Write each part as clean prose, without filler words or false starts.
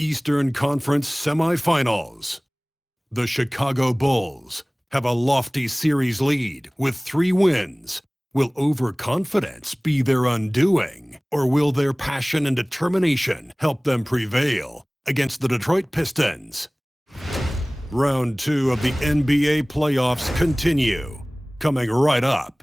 Eastern Conference Semifinals. The Chicago Bulls have a lofty series lead with 3 wins. Will overconfidence be their undoing, or will their passion and determination help them prevail against the Detroit Pistons? Round 2 of the NBA playoffs continue, coming right up.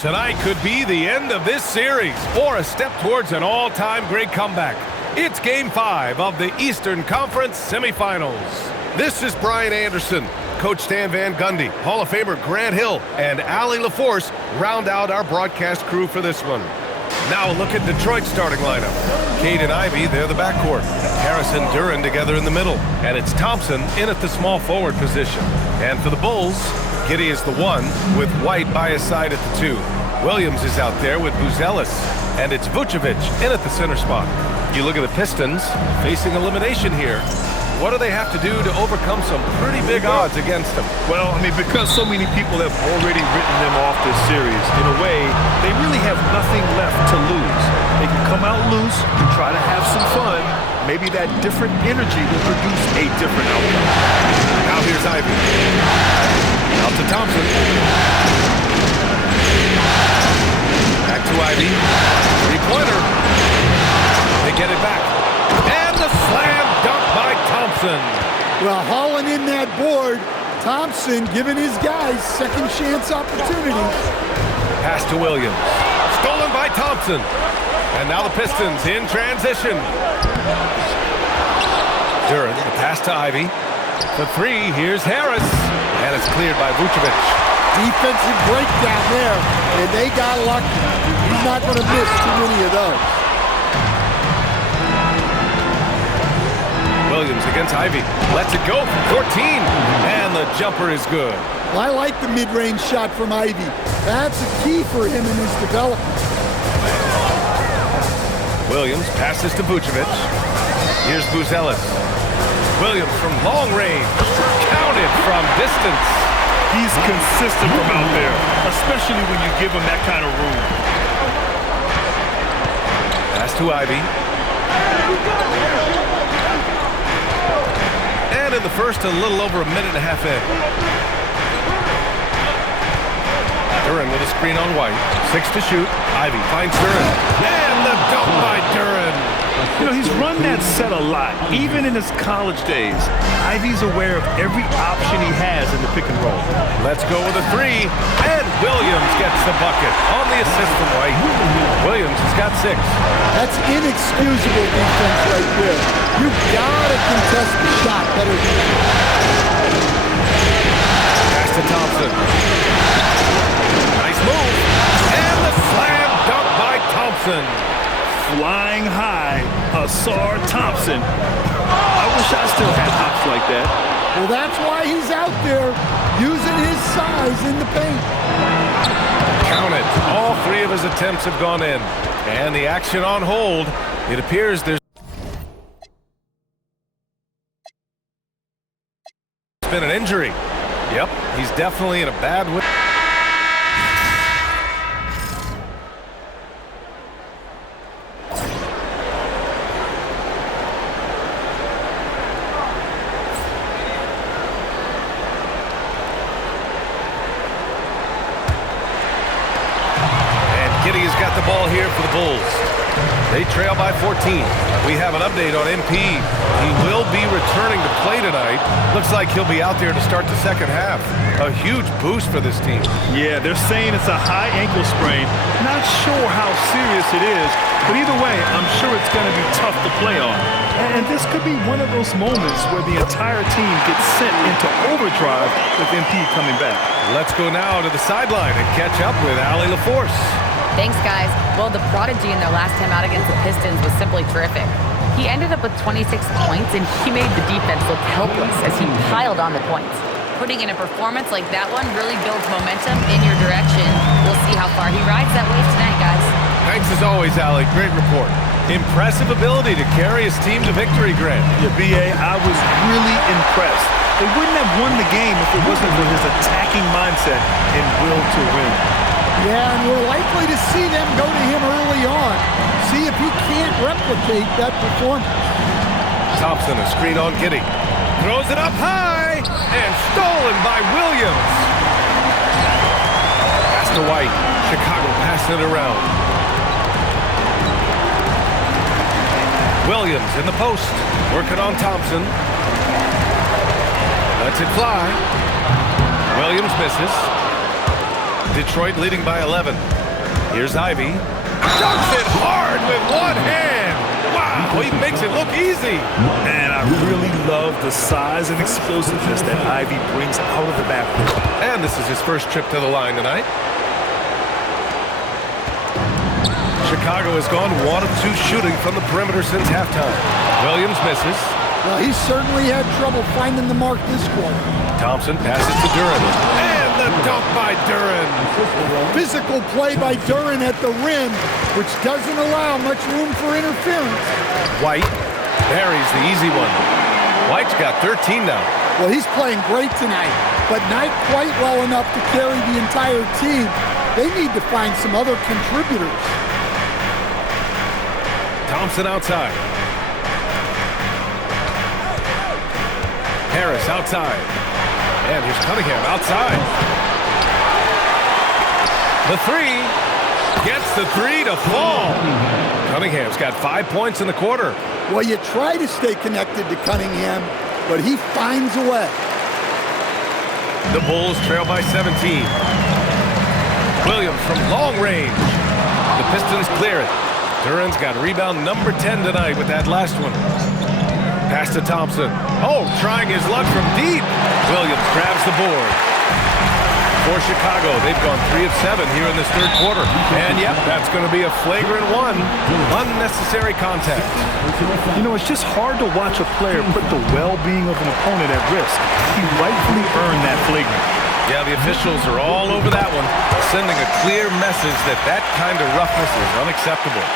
Tonight could be the end of this series or a step towards an all-time great comeback. It's Game 5 of the Eastern Conference Semifinals. This is Brian Anderson. Coach Stan Van Gundy, Hall of Famer Grant Hill, and Allie LaForce round out our broadcast crew for this one. Now a look at Detroit's starting lineup. Cade and Ivey, they're the backcourt. Harris and Duren together in the middle. And it's Thompson in at the small forward position. And for the Bulls, Giddey is the 1, with White by his side at the 2. Williams is out there with Buzelis. And it's Vucevic in at the center spot. You look at the Pistons, facing elimination here. What do they have to do to overcome some pretty big odds against them? Well, because so many people have already written them off this series, in a way, they really have nothing left to lose. They can come out loose and try to have some fun. Maybe that different energy will produce a different outcome. Now here's Ivey. Out to Thompson. Back to Ivey. 3-pointer. They get it back. And the slam dunk by Thompson. Well, hauling in that board, Thompson giving his guys second chance opportunities. Pass to Williams. Stolen by Thompson. And now the Pistons in transition. Duren, the pass to Ivey. For 3, here's Harris. And it's cleared by Vucevic. Defensive breakdown there, and they got lucky. He's not going to miss too many of those. Williams against Ivey. Lets it go from 14. And the jumper is good. Well, I like the mid-range shot from Ivey. That's a key for him in his development. Williams passes to Vucevic. Here's Buzelis. Williams from long range. Counted from distance. He's consistent from out there, especially when you give him that kind of room. Pass to Ivey. And in the first, a little over a minute and a half in. Duren with a screen on White. 6 to shoot. Ivey finds Duren. And the dunk by Duren. He's run that set a lot, even in his college days. Ivey's aware of every option he has in the pick and roll. Let's go with a 3. And Williams gets the bucket on the assist from White. Williams has got 6. That's inexcusable defense right there. You've got to contest the shot better than that. Pass to Thompson. Nice move. And the slam dunk by Thompson. Flying high, Ausar Thompson. I wish I still had hops like that. Well, that's why he's out there using his size in the paint. Count it. All 3 of his attempts have gone in. And the action on hold. It appears there's been an injury. Yep, he's definitely in a bad way. Giddey's got the ball here for the Bulls. They trail by 14. We have an update on MP. He will be returning to play tonight. Looks like he'll be out there to start the second half. A huge boost for this team. Yeah, they're saying it's a high ankle sprain. Not sure how serious it is, but either way, I'm sure it's going to be tough to play on. And this could be one of those moments where the entire team gets sent into overdrive with MP coming back. Let's go now to the sideline and catch up with Allie LaForce. Thanks, guys. Well, the prodigy in their last time out against the Pistons was simply terrific. He ended up with 26 points, and he made the defense look helpless as he piled on the points. Putting in a performance like that one really builds momentum in your direction. We'll see how far he rides that wave tonight, guys. Thanks as always, Allie. Great report. Impressive ability to carry his team to victory, Grant. Yeah, B.A., I was really impressed. They wouldn't have won the game if it wasn't for his attacking mindset and will to win. Yeah, and we're likely to see them go to him early on. See if he can't replicate that performance. Thompson, a screen on Giddey. Throws it up high and stolen by Williams. Pass to White. Chicago passing it around. Williams in the post, working on Thompson. Lets it fly. Williams misses. Detroit leading by 11. Here's Ivey. Dunks it hard with one hand. Wow, he makes it look easy. And I really love the size and explosiveness that Ivey brings out of the backcourt. And this is his first trip to the line tonight. Chicago has gone 1 of 2 shooting from the perimeter since halftime. Williams misses. Well, he certainly had trouble finding the mark this quarter. Thompson passes to Duren. And the dunk by Duren. Physical play by Duren at the rim, which doesn't allow much room for interference. White buries the easy one. White's got 13 now. Well, he's playing great tonight, but not quite well enough to carry the entire team. They need to find some other contributors. Thompson outside. Harris outside. And here's Cunningham outside. The three. Gets the three to fall. Cunningham's got 5 points in the quarter. Well, you try to stay connected to Cunningham, but he finds a way. The Bulls trail by 17. Williams from long range. The Pistons clear it. Duren's got rebound number 10 tonight with that last one. Pass to Thompson. Oh, trying his luck from deep. Williams grabs the board. For Chicago, they've gone 3 of 7 here in this third quarter. And yep, that's going to be a flagrant one. Unnecessary contact. You know, it's just hard to watch a player put the well-being of an opponent at risk. He rightfully earned that flagrant. Yeah, the officials are all over that one, sending a clear message that that kind of roughness is unacceptable.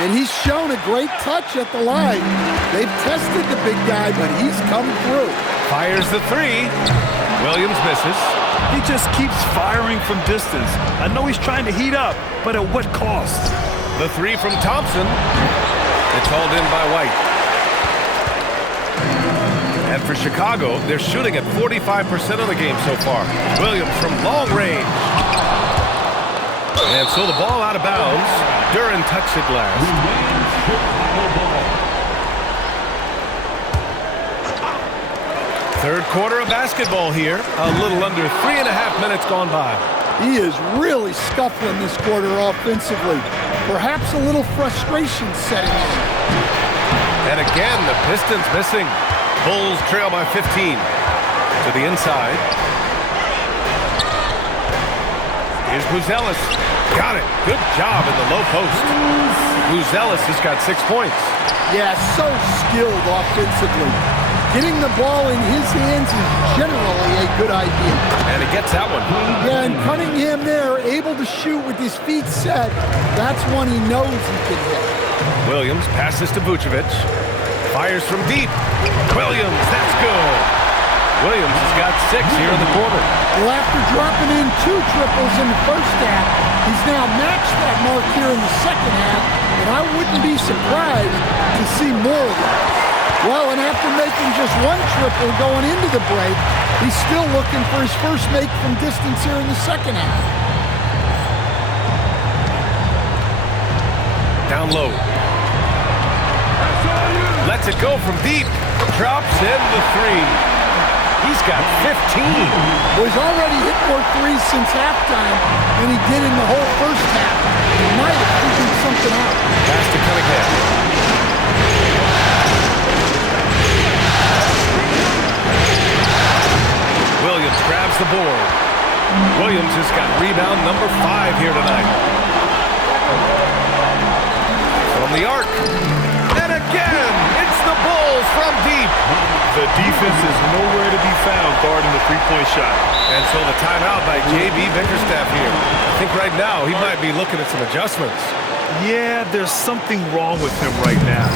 And he's shown a great touch at the line. They've tested the big guy, but he's come through. Fires the three. Williams misses. He just keeps firing from distance. I know he's trying to heat up, but at what cost? The three from Thompson. It's hauled in by White. And for Chicago, they're shooting at 45% of the game so far. Williams from long range. And so the ball out of bounds. Duren touched it last. Third quarter of basketball here. A little under 3.5 minutes gone by. He is really scuffling this quarter offensively. Perhaps a little frustration setting in. And again, the Pistons missing. Bulls trail by 15. To the inside. Here's Buzelis. Got it. Good job in the low post. Buzelis has got 6 points. Yeah, so skilled offensively. Getting the ball in his hands is generally a good idea. And he gets that one. Yeah, and Cunningham there, able to shoot with his feet set. That's one he knows he can hit. Williams passes to Vucevic. Fires from deep. Williams, that's good. Williams has got 6 here in the quarter. Well, after dropping in 2 triples in the first half, he's now matched that mark here in the second half, and I wouldn't be surprised to see more of that. Well, and after making just 1 triple going into the break, he's still looking for his first make from distance here in the second half. Down low. Lets it go from deep. Drops in the 3. He's got 15. Well, he's already hit more threes since halftime than he did in the whole first half. He might have figured something out. Pass to Cunningham. Williams grabs the board. Williams has got rebound number 5 here tonight. From the arc. And again, it's the Bulls from deep. The defense is nowhere to be found guarding the three-point shot. And so the timeout by J.B. Bickerstaff here. I think right now he might be looking at some adjustments. Yeah, there's something wrong with him right now.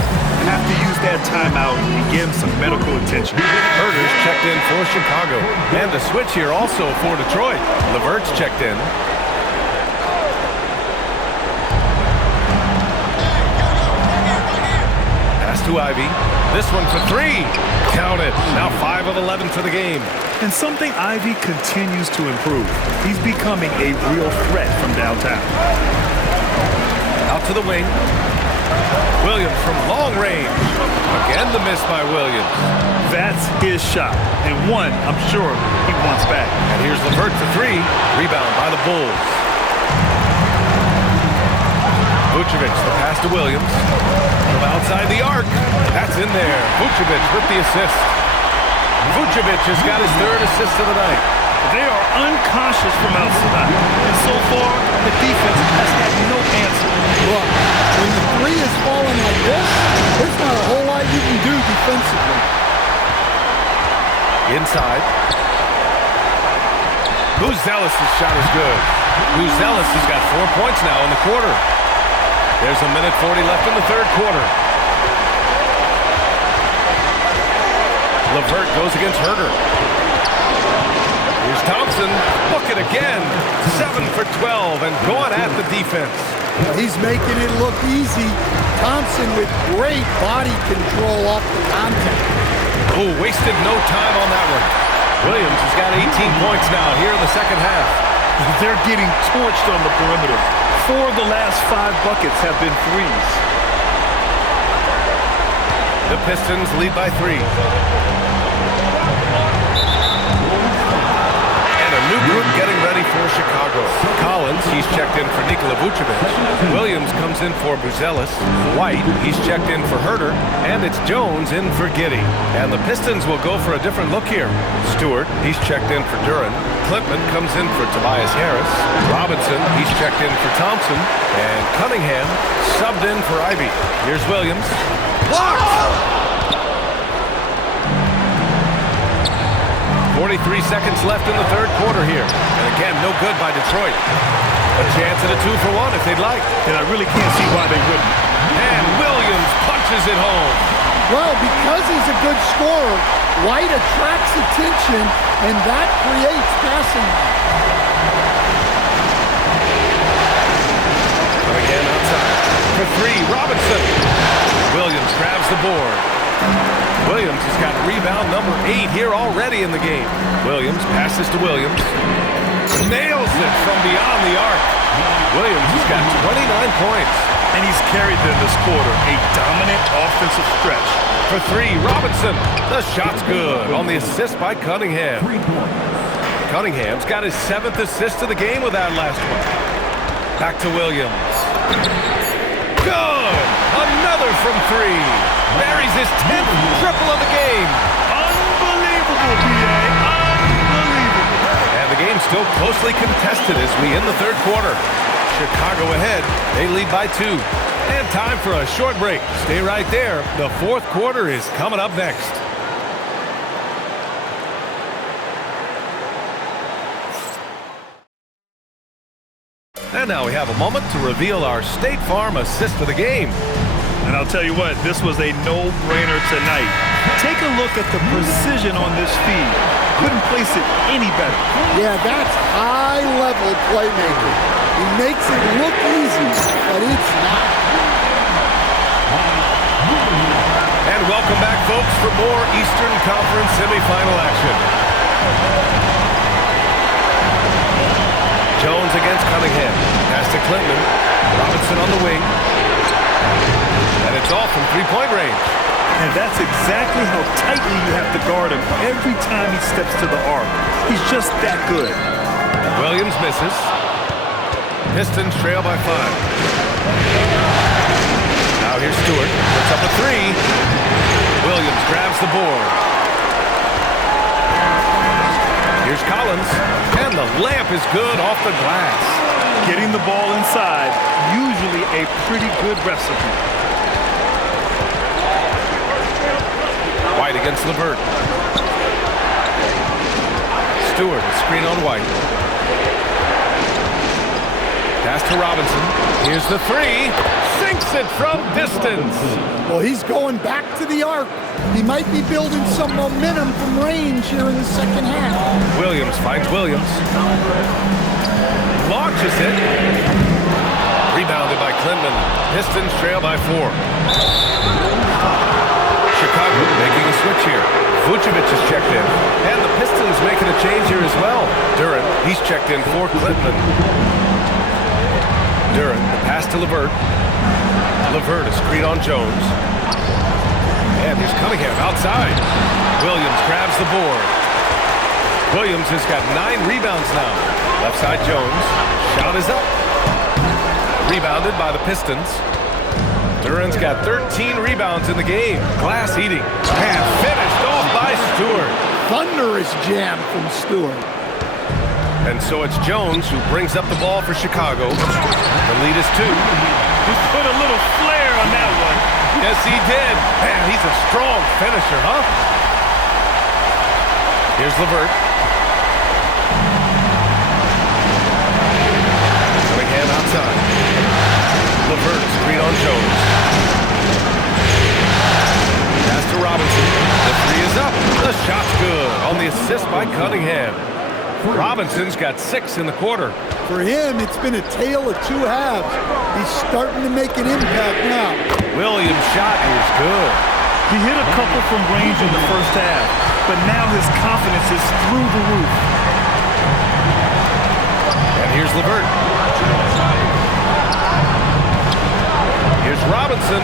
Have to use that timeout and get him some medical attention. Herter's checked in for Chicago. And the switch here also for Detroit. LeVert's checked in. Pass to to Ivy. This one for three. Count it. Now 5 of 11 for the game. And something Ivy continues to improve. He's becoming a real threat from downtown. Out to the wing. Williams from long range. Again the miss by Williams. That's his shot. And one, I'm sure, he wants back. And here's LeVert for three. Rebound by the Bulls. Vucevic, the pass to Williams. From outside the arc. That's in there. Vucevic with the assist. Vucevic has got his third assist of the night. They are unconscious from outside. And so far, the defense has had no answer. Look, when the three is falling like this, there's not a whole lot you can do defensively. Inside. Buzelis' shot is good. Buzelis has got 4 points now in the quarter. There's a minute 40 left in the third quarter. LeVert goes against Herter. Here's Thompson. Look it again. 7 for 12 and going at the defense. He's making it look easy. Thompson with great body control off the contact. Oh, wasted no time on that one. Williams has got 18 points now here in the second half. They're getting torched on the perimeter. 4 of the last 5 buckets have been threes. The Pistons lead by 3. And a new group getting ready for Chicago. Collins, he's checked in for Nikola Vucevic. Williams comes in for Buzelis. White, he's checked in for Herter. And it's Jones in for Giddey. And the Pistons will go for a different look here. Stewart, he's checked in for Duren. Klintman comes in for Tobias Harris. Robinson, he's checked in for Thompson. And Cunningham subbed in for Ivy. Here's Williams. Blocked! 43 seconds left in the third quarter here. And again, no good by Detroit. A chance at a 2-for-1 if they'd like. And I really can't see why they wouldn't. And Williams punches it home. Well, because he's a good scorer, White attracts attention, and that creates passing. Again outside. For three, Robinson. Williams grabs the board. Williams has got rebound number 8 here already in the game. Williams passes to Williams. Nails it from beyond the arc. Williams has got 29 points. And he's carried them this quarter. A dominant offensive stretch. For three, Robinson. The shot's good on the assist by Cunningham. Cunningham's got his 7th assist of the game with that last one. Back to Williams. Good! Another from 3. Buries his 10th triple of the game. Unbelievable, B.A. Unbelievable. And the game's still closely contested as we end the third quarter. Chicago ahead. They lead by 2. And time for a short break. Stay right there. The fourth quarter is coming up next. And now we have a moment to reveal our State Farm assist of the game. And I'll tell you what, this was a no-brainer tonight. Take a look at the precision on this feed. Couldn't place it any better. Yeah, that's high-level playmaking. He makes it look easy, but it's not. And welcome back, folks, for more Eastern Conference semifinal action. Jones against Cunningham. Pass to Klintman. Robinson on the wing. And it's all from three-point range. And that's exactly how tightly you have to guard him every time he steps to the arc. He's just that good. Williams misses. Pistons trail by 5. Now here's Stewart. Puts up a 3. Williams grabs the board. Here's Collins. And the layup is good off the glass. Getting the ball inside, usually a pretty good recipe. White against LeVert. Stewart, screen on White. Pass to Robinson. Here's the 3. Sinks it from distance. Well, he's going back to the arc. He might be building some momentum from range here in the second half. Williams finds Williams. Launches it. Rebounded by Klintman. Pistons trail by 4. Chicago making a switch here. Vucevic is checked in. And the Pistons making a change here as well. Duren, he's checked in for Clinton. Duren, the pass to LeVert. LeVert, a screen on Jones. And here's Cunningham outside. Williams grabs the board. Williams has got 9 rebounds now. Left side Jones. Shot is up. Rebounded by the Pistons. Duren's got 13 rebounds in the game. Glass eating. And finished off by Stewart. Thunderous jam from Stewart. And so it's Jones who brings up the ball for Chicago. The lead is 2. He put a little flair on that one. Yes, he did. Man, he's a strong finisher, huh? Here's LeVert. Cunningham outside. LeVert, screen on Jones. Pass to Robinson. The 3 is up. The shot's good on the assist by Cunningham. Robinson's got 6 in the quarter. For him, it's been a tale of 2 halves. He's starting to make an impact now. Williams' shot is good. He hit a couple from range in the first half, but now his confidence is through the roof. And here's LeVert. Here's Robinson,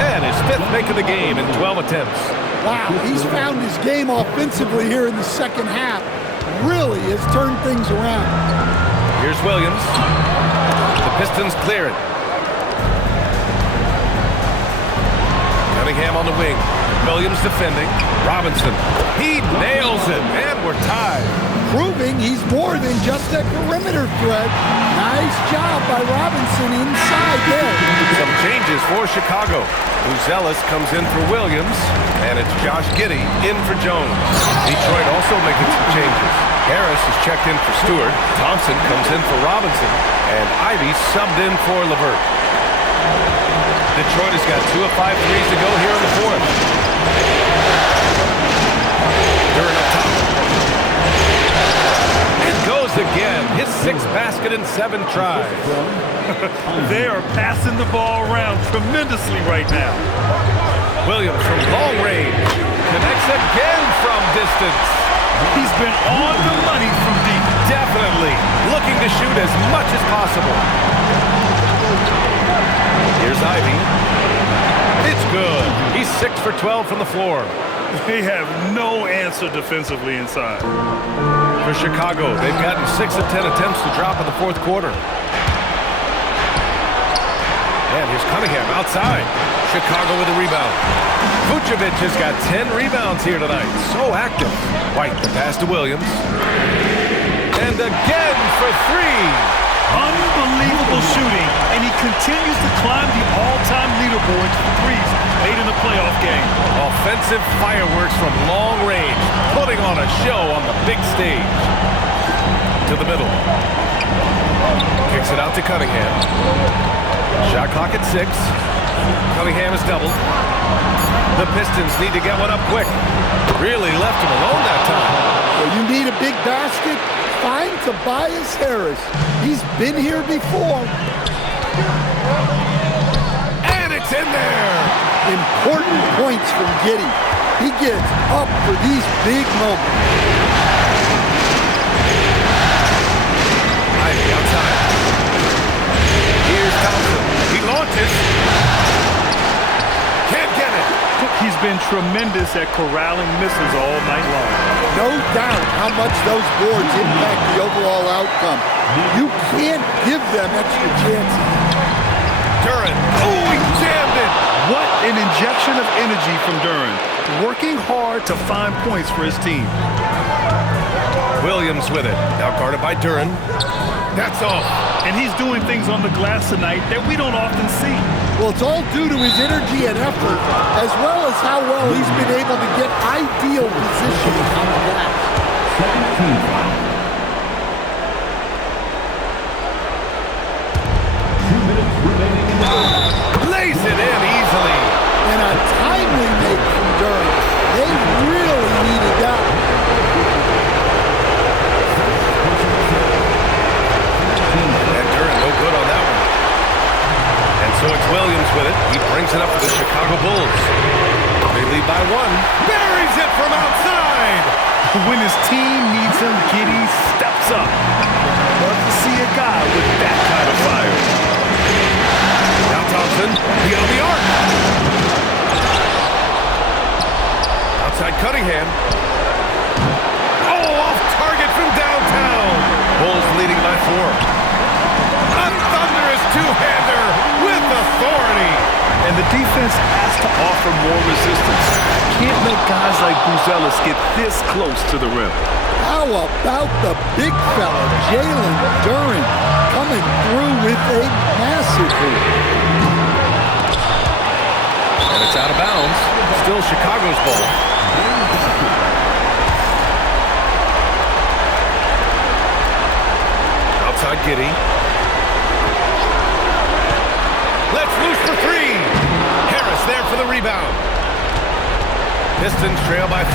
and his 5th make of the game in 12 attempts. Wow, he's found his game offensively here in the second half. Really has turned things around. Here's Williams. The Pistons clear it. Cunningham on the wing. Williams defending. Robinson. He nails it, and we're tied. Proving he's more than just a perimeter threat. Nice job by Robinson inside there. Some changes for Chicago. Buzelis comes in for Williams, and it's Josh Giddey in for Jones. Detroit also making some changes. Harris is checked in for Stewart. Thompson comes in for Robinson, and Ivy subbed in for LeVert. Detroit has got 2 of 5 threes to go here in the 4th. Duren up top. It goes again. His 6th basket in 7 tries. They are passing the ball around tremendously right now. Williams from long range. Connects again from distance. He's been on the money from deep. Definitely. Looking to shoot as much as possible. Here's Ivy. It's good. He's 6 for 12 from the floor. They have no answer defensively inside. For Chicago, they've gotten 6 of 10 attempts to drop in the 4th quarter. And here's Cunningham outside. Chicago with a rebound. Vucevic has got 10 rebounds here tonight. So active. White, the pass to Williams. And again for 3. Unbelievable shooting, and he continues to climb the all-time leaderboard for threes made in the playoff game. Offensive fireworks from long range, putting on a show on the big stage. To the middle. Kicks it out to Cunningham. Shot clock at 6. Cunningham is doubled. The Pistons need to get one up quick. Really left him alone that time. So you need a big basket? Find Tobias Harris. He's been here before. And it's in there. Important points from Giddey. He gets up for these big moments. Ivy outside. Here's Thompson. He launches. Can't get it. He's been tremendous at corralling misses all night long. No doubt how much those boards impact the overall outcome. You can't give them extra chances. Duren. Oh, he jammed it. What an injection of energy from Duren. Working hard to find points for his team. Williams with it. Now guarded by Duren. That's off. And he's doing things on the glass tonight that we don't often see. Well, it's all due to his energy and effort, as well as how well he's been able to get ideal positioning on the glass. Lays it in easily. And a timely make from Duren. They really needed that. And Duren no good on that one. And so it's Williams with it. He brings it up for the Chicago Bulls. They lead by 1. Slams it from outside. When his team needs him, Giddey steps up. Love to see a guy with that kind of fire. Now Thompson, beyond the arc. Outside Cunningham. Oh, off target from downtown. Bulls leading by 4. A thunderous two-hander with authority. And the defense has to offer more resistance. Can't let guys like Buzelis get this close to the rim. How about the big fella, Jalen Duren, coming through with a massive hoop. And it's out of bounds. Still Chicago's ball. Outside Giddey. Let's loose for 3. Harris there for the rebound. Pistons trail by 4.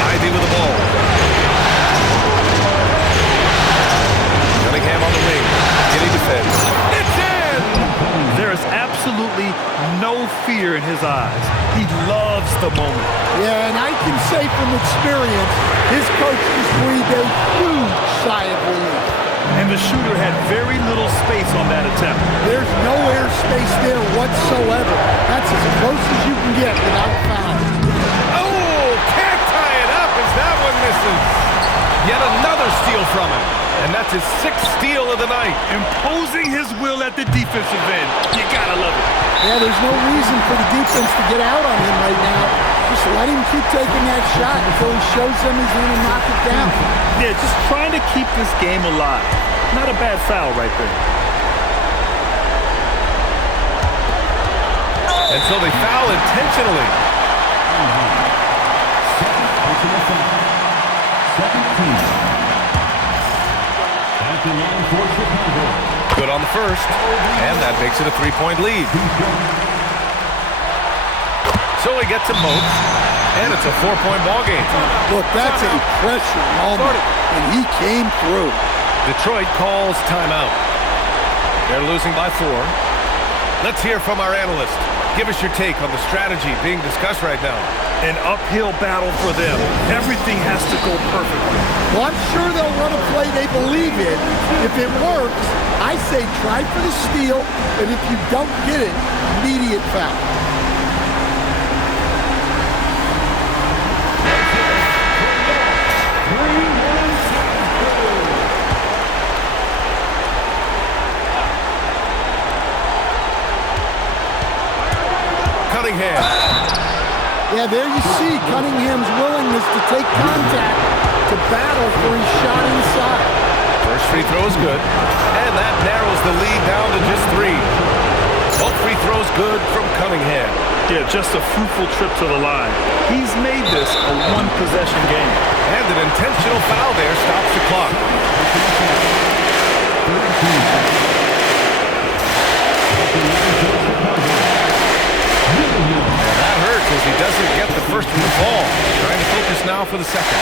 Ivey with the ball. Cunningham on the wing. Giddey defends. It's in! There is absolutely no fear in his eyes. He loves the moment. Yeah, and I can say from experience, his coach just breathed a huge sigh of relief. And the shooter had very little space on that attempt. There's no air space there whatsoever. That's as close as you can get without foul. Oh, can't tie it up as that one misses. Yet another steal from him. And that's his 6th steal of the night. Imposing his will at the defensive end. You gotta love it. Yeah, there's no reason for the defense to get out on him right now. Just let him keep taking that shot until he shows them he's going to knock it down. Yeah, just trying to keep this game alive. Not a bad foul right there. And so they foul intentionally. Good on the first, and that makes it a 3-point lead. So he gets them both, and it's a 4-point ball game. Look, that's a pressure moment, and he came through. Detroit calls timeout. They're losing by 4. Let's hear from our analyst. Give us your take on the strategy being discussed right now. An uphill battle for them. Everything has to go perfectly. Well, I'm sure they'll run a play they believe in. If it works, I say try for the steal, and if you don't get it, immediate foul. Cunningham. Yeah, there you see Cunningham's willingness to take contact to battle for his shot inside. First free throw is good, and that narrows the lead down to just 3. Both free throws good from Cunningham. Yeah, just a fruitful trip to the line. He's made this a one-possession game. And an intentional foul there stops the clock. And that hurts as he doesn't get the first one to fall. Trying to focus now for the second.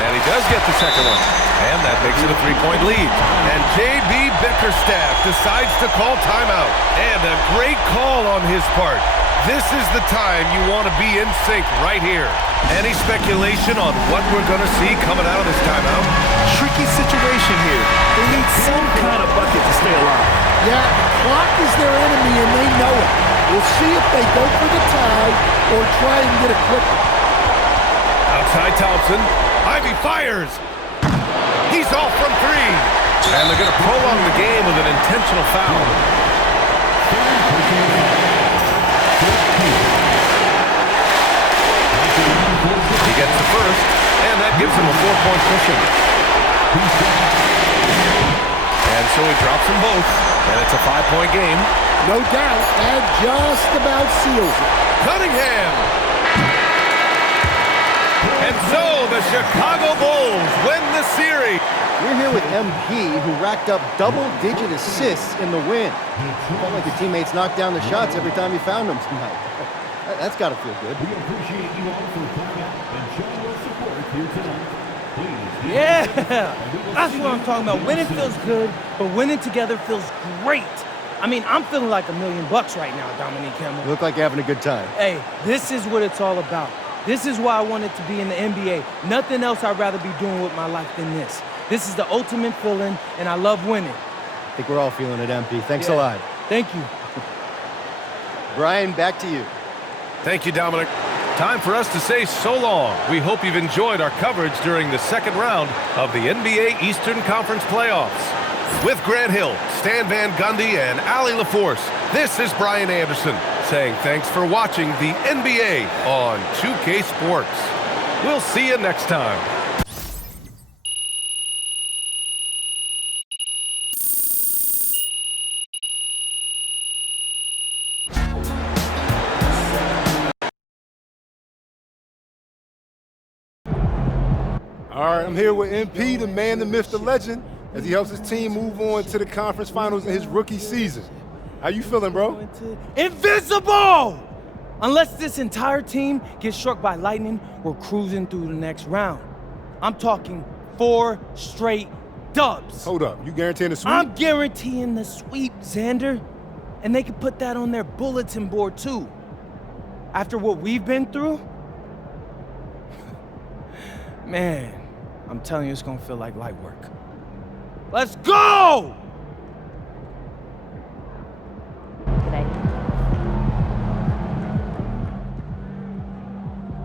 And he does get the second one. And that makes it a 3-point lead. And J.B. Bickerstaff decides to call timeout. And a great call on his part. This is the time you want to be in sync right here. Any speculation on what we're going to see coming out of this timeout? Tricky situation here. They need some kind of bucket to stay alive. Yeah, clock is their enemy, and they know it. We'll see if they go for the tie or try and get a quick one. Outside Thompson. Ivey fires. He's off from 3. And they're going to prolong the game with an intentional foul. He gets the first, and that gives him a 4-point cushion. And so he drops them both, and it's a 5-point game. No doubt, that just about seals it. Cunningham! And so the Chicago Bulls win the series. We're here with MP, who racked up double-digit assists in the win. Felt like your teammates knocked down the shots every time you found them tonight. That's got to feel good. We appreciate you all for coming and showing your support here tonight. Please. Yeah, that's what I'm talking about. Winning feels good, but winning together feels great. I mean, I'm feeling like $1 million right now, Dominique Campbell. You look like you're having a good time. Hey, this is what it's all about. This is why I wanted to be in the NBA. Nothing else I'd rather be doing with my life than this. This is the ultimate feeling, and I love winning. I think we're all feeling it, MP. Thanks a lot. Thank you. Brian, back to you. Thank you, Dominic. Time for us to say so long. We hope you've enjoyed our coverage during the second round of the NBA Eastern Conference playoffs. With Grant Hill, Stan Van Gundy, and Allie LaForce, this is Brian Anderson saying thanks for watching the NBA on 2K Sports. We'll see you next time. All right, I'm here with MP, the man, the myth, the legend, as he helps his team move on to the conference finals in his rookie season. How you feeling, bro? Invincible! Unless this entire team gets struck by lightning, we're cruising through the next round. I'm talking 4 straight dubs. Hold up, you guaranteeing the sweep? I'm guaranteeing the sweep, Xander. And they can put that on their bulletin board, too. After what we've been through, man, I'm telling you, it's gonna feel like light work. Let's go! Today.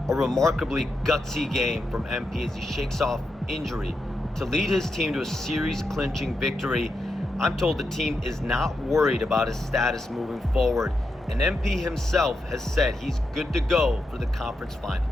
A remarkably gutsy game from MP as he shakes off injury to lead his team to a series-clinching victory. I'm told the team is not worried about his status moving forward, and MP himself has said he's good to go for the conference finals.